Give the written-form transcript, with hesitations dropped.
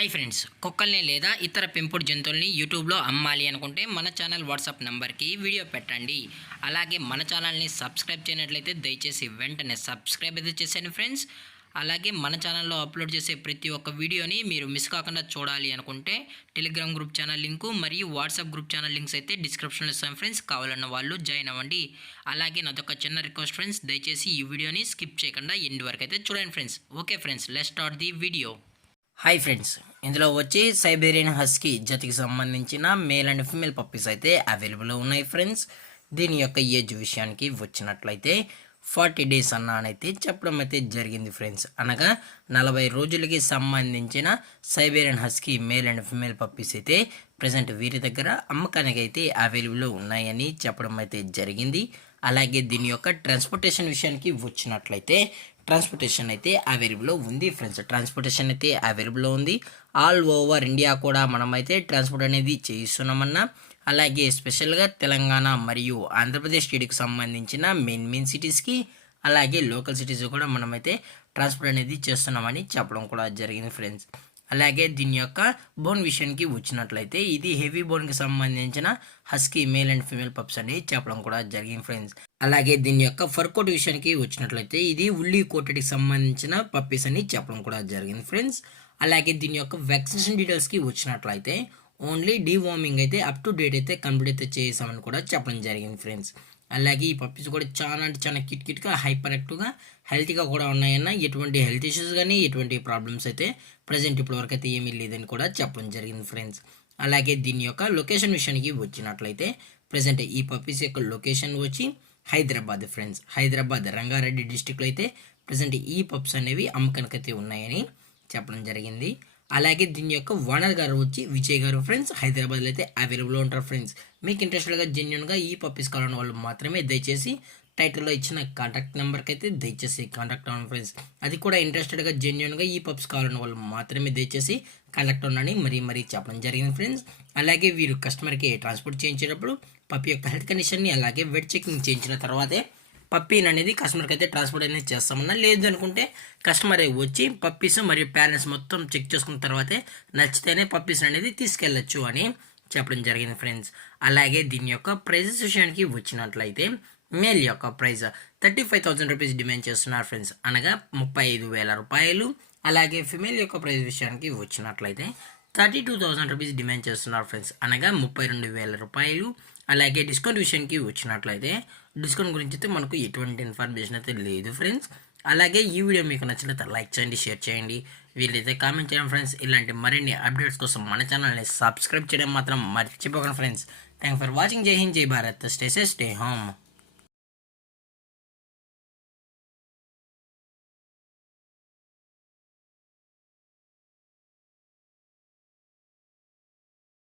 Hi friends, కుక్కల్ని లేదా ఇతర పెంపుడు జంతువుల్ని యూట్యూబ్లో అమ్మాలి అనుకుంటే మన ఛానల్ వాట్సాప్ నెంబర్కి వీడియో పెట్టండి. అలాగే మన ఛానల్ని సబ్స్క్రైబ్ చేయనట్లయితే దయచేసి వెంటనే సబ్స్క్రైబ్ అయితే చేసేయండి ఫ్రెండ్స్. అలాగే మన ఛానల్లో అప్లోడ్ చేసే ప్రతి ఒక్క వీడియోని మీరు మిస్ కాకుండా చూడాలి అనుకుంటే టెలిగ్రామ్ గ్రూప్ ఛానల్ లింకు మరియు వాట్సాప్ గ్రూప్ ఛానల్ లింక్స్ అయితే డిస్క్రిప్షన్లో ఇస్తాం ఫ్రెండ్స్. కావాలన్న వాళ్ళు జాయిన్ అవ్వండి. అలాగే నాదొక చిన్న రిక్వెస్ట్ ఫ్రెండ్స్, దయచేసి ఈ వీడియోని స్కిప్ చేయకుండా ఎండ్ వరకు అయితే చూడండి friends. Okay friends, let's start the video. Hi friends, ఇందులో వచ్చి సైబేరియన్ హస్కీ జాతికి సంబంధించిన మేల్ అండ్ ఫీమేల్ పప్పీస్ అయితే అవైలబుల్ ఉన్నాయి ఫ్రెండ్స్. దీని యొక్క ఏజ్ విషయానికి వచ్చినట్లయితే 40 days అన్నానైతే చెప్పడం అయితే జరిగింది ఫ్రెండ్స్. అనగా 40 రోజులకి సంబంధించిన Siberian husky male and female puppies అయితే ప్రజెంట్ వీరి దగ్గర అమ్మకానికి అయితే అవైలబుల్ ఉన్నాయని చెప్పడం అయితే జరిగింది. అలాగే దీని యొక్క ట్రాన్స్పోర్టేషన్ విషయానికి వచ్చినట్లయితే ట్రాన్స్పోర్టేషన్ అయితే అవైలబుల్లో ఉంది ఫ్రెండ్స్. ట్రాన్స్పోర్టేషన్ అయితే అవైలబుల్లో ఉంది. ఆల్ ఓవర్ ఇండియా కూడా మనమైతే ట్రాన్స్పోర్ట్ అనేది చేయిస్తున్నామన్నా. అలాగే స్పెషల్గా తెలంగాణ మరియు ఆంధ్రప్రదేశ్ స్టేట్కి సంబంధించిన మెయిన్ సిటీస్కి అలాగే లోకల్ సిటీస్ కూడా మనమైతే ట్రాన్స్పోర్ట్ అనేది చేస్తున్నామని చెప్పడం కూడా జరిగింది ఫ్రెండ్స్. అలాగే దీని యొక్క బోన్ విషయానికి వచ్చినట్లయితే ఇది హెవీ బోన్కి సంబంధించిన husky male and female pups అని చెప్పడం కూడా జరిగింది ఫ్రెండ్స్. అలాగే దీని యొక్క ఫర్ కోట్ విషయానికి వచ్చినట్లయితే ఇది ఉల్లి కోటెడ్కి సంబంధించిన పప్పీస్ అని చెప్పడం కూడా జరిగింది ఫ్రెండ్స్. అలాగే దీని యొక్క వ్యాక్సినేషన్ డీటెయిల్స్కి వచ్చినట్లయితే ఓన్లీ డీవార్మింగ్ అయితే అప్ టు డేట్ అయితే కంప్లీట్ అయితే చేసామని కూడా చెప్పడం జరిగింది ఫ్రెండ్స్. అలాగే ఈ పప్పీస్ కూడా చాలా అంటే చాలా కిట్గా హైపర్ యాక్టివ్గా హెల్తీగా కూడా ఉన్నాయన్న. ఎటువంటి హెల్త్ ఇష్యూస్ కానీ ఎటువంటి ప్రాబ్లమ్స్ అయితే ప్రజెంట్ ఇప్పటివరకు అయితే ఏమీ లేదని కూడా చెప్పడం జరిగింది ఫ్రెండ్స్. అలాగే దీని యొక్క లొకేషన్ విషయానికి వచ్చినట్లయితే ప్రజెంట్ ఈ పప్పీస్ యొక్క లొకేషన్ వచ్చి హైదరాబాద్ ఫ్రెండ్స్. హైదరాబాద్ రంగారెడ్డి డిస్టిక్లో అయితే ప్రజెంట్ ఈ పప్స్ అనేవి అమ్మకానికి అయితే ఉన్నాయని చెప్పడం జరిగింది. అలాగే దీని యొక్క ఓనర్ గారు వచ్చి విజయ్ గారు ఫ్రెండ్స్. హైదరాబాద్లో అయితే అవైలబుల్ ఉంటారు ఫ్రెండ్స్. మీకు ఇంట్రెస్టెడ్గా జెన్యున్గా ఈ పప్పీస్ కావాలన్న వాళ్ళు మాత్రమే దయచేసి టైటిల్లో ఇచ్చిన కాంటాక్ట్ నెంబర్కి అయితే దయచేసి కాంటాక్ట్ అవ్వండి ఫ్రెండ్స్. అది కూడా ఇంట్రెస్టెడ్గా జెన్యున్గా ఈ పప్స్ కావాలన్న వాళ్ళు మాత్రమే దయచేసి కాంటాక్ట్ అవ్వండి మరీ చెప్పడం జరిగింది ఫ్రెండ్స్. అలాగే వీరు కస్టమర్కి ట్రాన్స్పోర్ట్ చేయించేటప్పుడు పప్పి యొక్క హెల్త్ కండిషన్ని అలాగే వెట్ చెకింగ్ చేయించిన తర్వాతే పప్పీని అనేది కస్టమర్కి అయితే ట్రాన్స్పోర్ట్ అనేది చేస్తామన్నా. లేదు అనుకుంటే కస్టమర్ వచ్చి పప్పీస్ మరియు పేరెంట్స్ మొత్తం చెక్ చేసుకున్న తర్వాతే నచ్చితేనే పప్పీస్ అనేది తీసుకెళ్ళచ్చు అని చెప్పడం జరిగింది ఫ్రెండ్స్. అలాగే దీని యొక్క ప్రైజెస్ విషయానికి వచ్చినట్లయితే మేల్ యొక్క ప్రైస్ 35,000 రూపీస్ డిమాండ్ చేస్తున్నారు ఫ్రెండ్స్, అనగా 35,000 రూపాయలు. అలాగే ఫిమేల్ యొక్క ప్రైస్ విషయానికి వచ్చినట్లయితే 32,000 రూపీస్ డిమాండ్ చేస్తున్నారు ఫ్రెండ్స్, అనగా 32,000 రూపాయలు. అలాగే డిస్కౌంట్ విషయానికి వచ్చినట్లయితే డిస్కౌంట్ గురించి అయితే మనకు ఎటువంటి ఇన్ఫర్మేషన్ అయితే లేదు ఫ్రెండ్స్. అలాగే ఈ వీడియో మీకు నచ్చినట్లయితే లైక్ చేయండి, షేర్ చేయండి, వీళ్ళైతే కామెంట్ చేయండి ఫ్రెండ్స్. ఇలాంటి మరిన్ని అప్డేట్స్ కోసం మన ఛానల్ని సబ్స్క్రైబ్ చేయడం మాత్రం మర్చిపోకండి ఫ్రెండ్స్. Thank for watching. జై హింద్, జై Bharat. Stay safe, stay home.